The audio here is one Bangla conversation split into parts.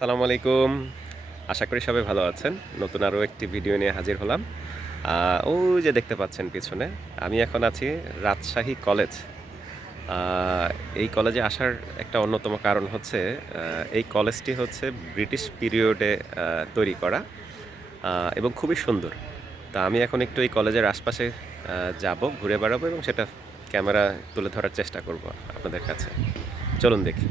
সালামু আলাইকুম। আশা করি সবাই ভালো আছেন। নতুন আরও একটি ভিডিও নিয়ে হাজির হলাম। ওই যে দেখতে পাচ্ছেন পিছনে, আমি এখন আছি রাজশাহী কলেজ। এই কলেজে আসার একটা অন্যতম কারণ হচ্ছে এই কলেজটি হচ্ছে ব্রিটিশ পিরিয়ডে তৈরি করা এবং খুবই সুন্দর। তা আমি এখন একটু এই কলেজের আশপাশে যাব, ঘুরে বেড়াবো এবং সেটা ক্যামেরা তুলে ধরার চেষ্টা করব আপনাদের কাছে। চলুন দেখি।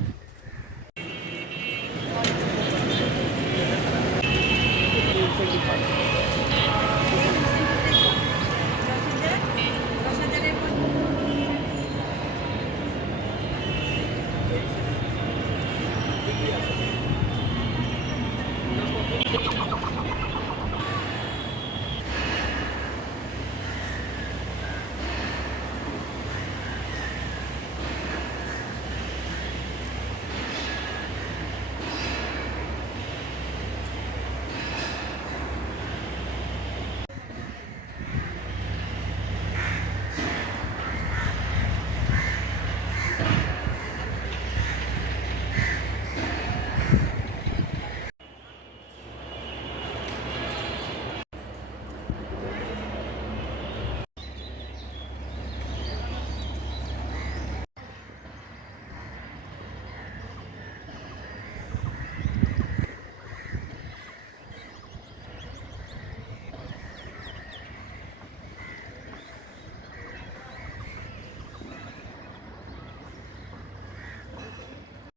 you